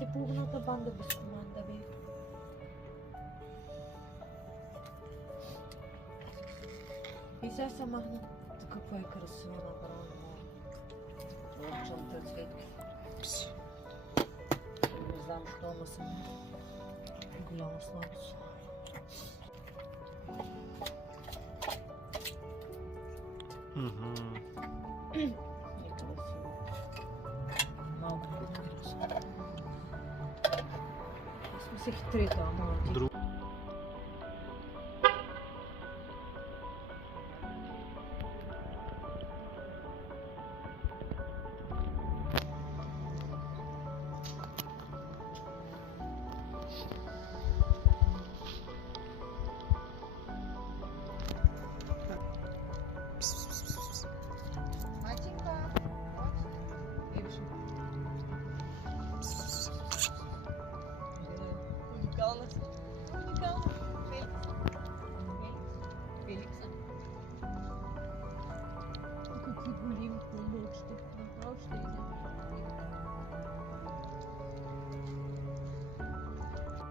сте половината банда без команда, бе. И сега се махна. Каква е красива направо. Лъчалта цветки. Не знам, що ама съм голяма слабост. Е красиво. Малко по-красиво. Аз мислех трета, ама ти. Уникална. Уникална. Феликса. Какви големи хубавчета. Направо ще иде.